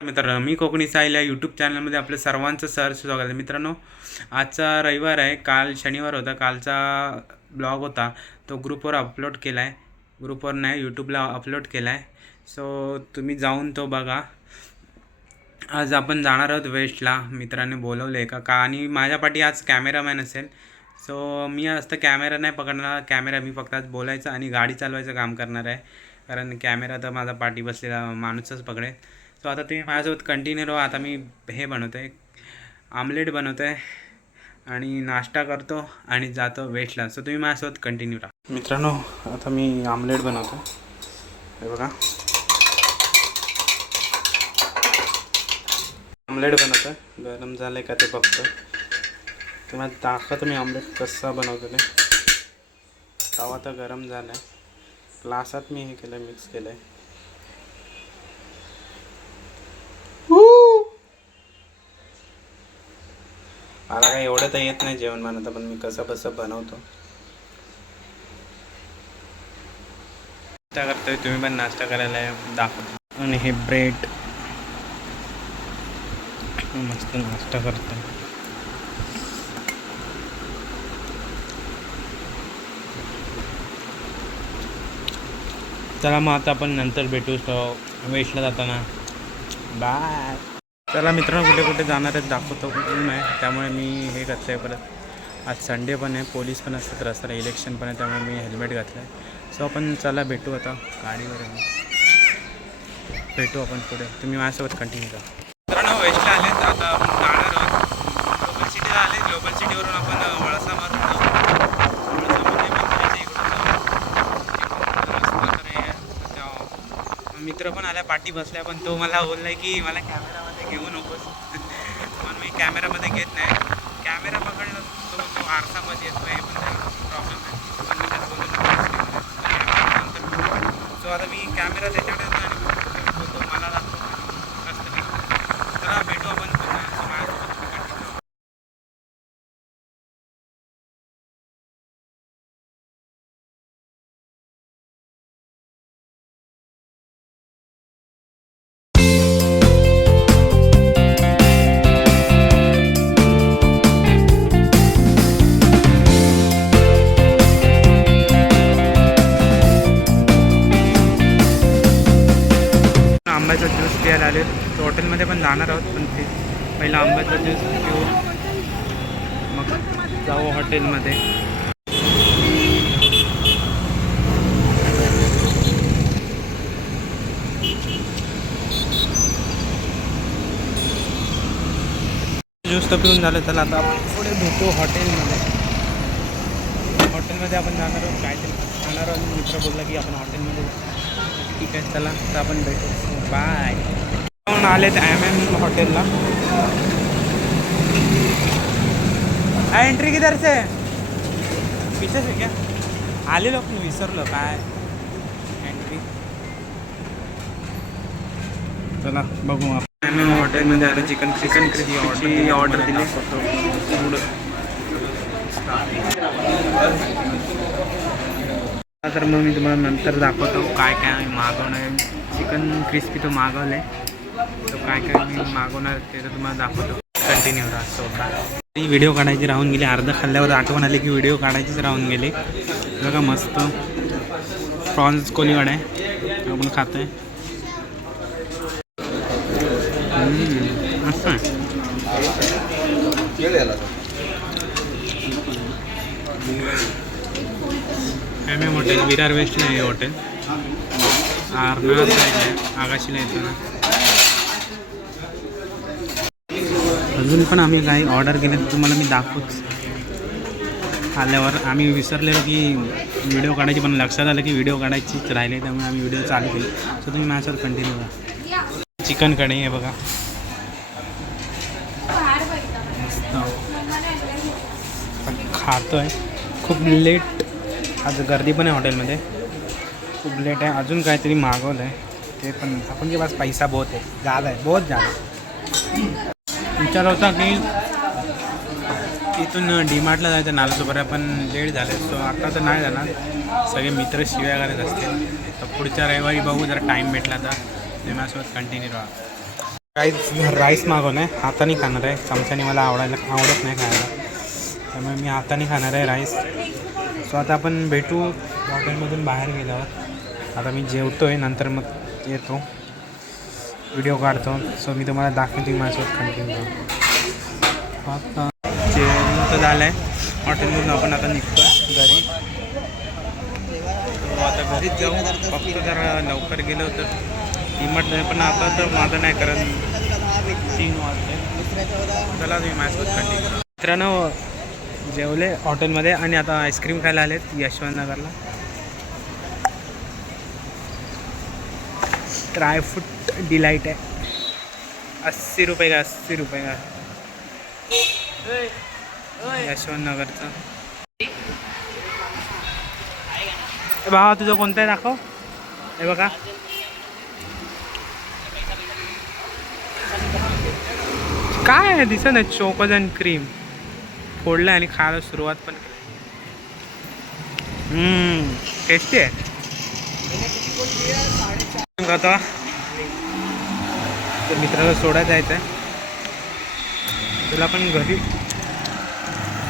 मित्रांनो मी कोकणी साईल या यूट्यूब चॅनलमध्ये आपलं सर्वांचं सहर्ष स्वागत आहे. मित्रांनो आजचा रविवार आहे. काल शनिवार होता. कालचा ब्लॉग होता. तो ग्रुपवर अपलोड केला आहे ग्रुपवर नाही यूट्यूबला अपलोड केला आहे सो तुम्ही जाऊन तो बघा. आज आपण जाणार आहोत वेस्टला मित्राने बोलवलं आहे का? का आणि माझ्या पाठी आज कॅमेरामॅन असेल. सो मी आज तर कॅमेरा नाही पकडणार. कॅमेरा मी फक्त आज बोलायचं आणि गाडी चालवायचं काम करणार आहे. कारण कॅमेरा तर माझा पाठी बसलेला माणूसच पकडेल. सो आता तुम्ही माझ्यासोबत कंटिन्यू राहा. आता मी हे बनवतो आहे आमलेट बनवतो आहे आणि नाश्ता करतो आणि जातो वेस्टला सो तुम्ही माझ्यासोबत कंटिन्यू राहा. मित्रांनो आता मी आमलेट बनवतो हे बघा. आमलेट बनवतो आहे गरम झालं का ते बघतो तुम्हाला दाखवतो मी आमलेट कसा बनवतो ते. तवा तर गरम झाला आहे ग्लासात मी हे केलं मिक्स केलं आहे मला काही एवढं तर येत नाही जेवण बनवता पण मी कसं कसं बनवतो. नाश्ता करतोय तुम्ही पण नाश्ता करायला दाखवतो. आणि हे ब्रेड मस्त नाश्ता करतोय. चला मग आता आपण नंतर भेटू वेस्टला जाताना. बाय चला मित्रांनो कुठे कुठे जाणार आहेत दाखवतो कुठून आहे त्यामुळे मी हे घातलं आहे परत. आज संडे पण आहे पोलीस पण असतात रस्त्याला इलेक्शन पण आहे त्यामुळे मी हेल्मेट घातलं आहे सो आपण चला भेटू आता गाडीवर आहे. भेटू आपण पुढे. तुम्ही माझ्यासोबत कंटिन्यू करा. मित्रांनो वेस्टला आले आता आपण जाणार आहोत. ग्लोबल सिटीला आले ग्लोबल सिटीवरून आपण वळसा मारून जाऊ वळसामध्ये पण जायचं इकडून जाऊ. इकडून रस्ता तर हे आहे. त्या- मित्र पण आल्या पाठी बसला पण तो मला बोलला की मला कॅमेरामध्ये घेऊ नकोस. पण मी कॅमेरामध्ये घेत नाही. कॅमेरा पकडला तो तो आरसामध्ये येतो हे पण प्रॉब्लेम आहे पण मी त्याला बोललो सो आता मी कॅमेरा त्याच्याकडे प्यायला आले. तर हॉटेलमध्ये पण जाणार आहोत पण ते पहिला आंब्याचा ज्यूस घेऊ मग जाऊ हॉटेलमध्ये ज्यूस तर पिऊन झालं तर आता आपण पुढे भेटू हॉटेलमध्ये हॉटेलमध्ये आपण जाणार आहोत काहीतरी खाणार आहोत. मित्र बोलला की आपण हॉटेलमध्ये ठीक आहे चला तर आपण भेटू. बाय आलेत एम एम हॉटेलला. एंट्री किधर से पीछे से क्या? आले लोक मी विसरलो काय? एंट्री चला बघू आपण. एम एम हॉटेलमध्ये आलं चिकन चिकन क्रिस्पीची ऑर्डर दिली. फूड तर मग मी तुम्हाला नंतर दाखवतो काय काय मागवणार आहे चिकन क्रिस्पी तो मागवलं आहे तर काय काय मी मागवणार ते तर तुम्हाला दाखवतो. कंटिन्यू राहतो ती व्हिडिओ काढायची राहून गेली. अर्धा खाल्ल्यावर आठवण आली की व्हिडिओ काढायचीच राहून गेली. बघा मस्त. प्रॉन्स कोलीवाड आहे. आपण खातोय. आहे. M M hotel Virar west आहे हॉटेल आरनाळा साईडला आहे. आकाशीला येतो ना. अजून पण आम्ही काही ऑर्डर केले तर तुम्हाला मी दाखवूच आल्यावर आम्ही विसरलेलो की व्हिडिओ काढायची पण लक्षात आलं की व्हिडिओ काढायचीच राहिले त्यामुळे आम्ही व्हिडिओ चालू केली. सो तुम्ही माझ्यासोबत कंटिन्यू करा. चिकन कढई आहे बघा. मस्त. खातोय. खूप लेट आज गर्दी पण आहे हॉटेलमध्ये खूप लेट आहे. अजून काहीतरी मागवलं आहे ते पण आपण के पास पैसा बहुत आहे. ज़्यादा आहे. बहुत ज़्यादा. विचार होता की इथून डीमार्टला जायचं नालासोबत पण लेट झाले. सो आता तर नाही जाणार. सगळे मित्र शिव्या घालत असतील. तर पुढच्या रविवारी बघू जरा टाईम भेटला तर. तुम्ही माझ्यासोबत कंटिन्यू राहा. राईस राईस मागवणं आहे हाताने खाणार आहे. चमच्याने मला आवडायला आवडत नाही खायला. त्यामुळे मी हाताने खाणार आहे राईस सो आता आपण भेटू हॉटेलमधून बाहेर गेल्यावर. आता मी जेवतो आहे नंतर मग येतो. व्हिडिओ काढतो. सो मी तुम्हाला दाखवते माझ्यासोबत कंटिन्यू आता जेवण तर झालं आहे हॉटेलमधून आपण आता निघतो घरी. आता घरीच जाऊ. फक्त जरा लवकर गेलो होतं. हिंमत नाही पण आता तर माझं नाही कारण तीन वाजले. चला तुम्ही माझ्यासोबत कंटिन्यू मित्रांनो जेवले हॉटेलमध्ये आणि आता आईस्क्रीम खायला आलेत यशवंत ड्रायफ्रूट डिलाईट आहे अस्सी रुपये का अस्सी रुपये का। यशवंत नगरचं भावा तुझं कोणतं आहे दाखव? हे बघा। काय आहे? दिसत नाही चोकोजन क्रीम फोडलं आणि खायला सुरुवात पण केली. टेस्टी आहे. आता. तर मित्राला सोडायला जायचं आहे तुला पण घरी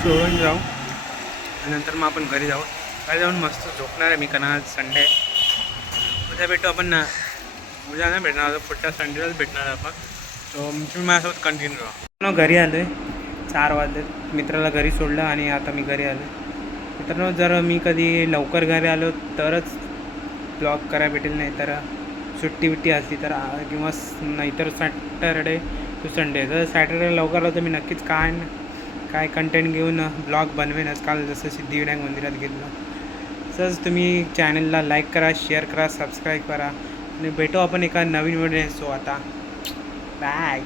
सोडून जाऊ. आणि नंतर मग आपण घरी जाऊ. घरी जाऊन मस्त झोपणार आहे मी कारण आज संडे आहे. उद्या भेटू आपण ना उद्या नाही भेटणार आता पुढच्या संडेलाच भेटणार आपण. सो तुम्ही माझ्यासोबत कंटिन्यू राहा. घरी आलो आहे चार वाजले. मित्राला घरी सोडलं आणि आता मी घरी आलो मित्रांनो जर मी कधी लवकर घरी आलो तरच ब्लॉग करायला भेटेल नाही तर सुट्टी बिट्टी असली तर किंवा नाहीतर सॅटरडे टू संडे. जर सॅटरडे लवकर आलो तर मी नक्कीच काय काय कंटेंट घेऊन ब्लॉग बनवेनच. काल जसं सिद्धिविनायक मंदिरात गेलो तसंच तुम्ही चॅनलला लाईक करा शेअर करा सबस्क्राईब करा. आणि भेटू आपण एका नवीन व्हिडिओ सो आता बाय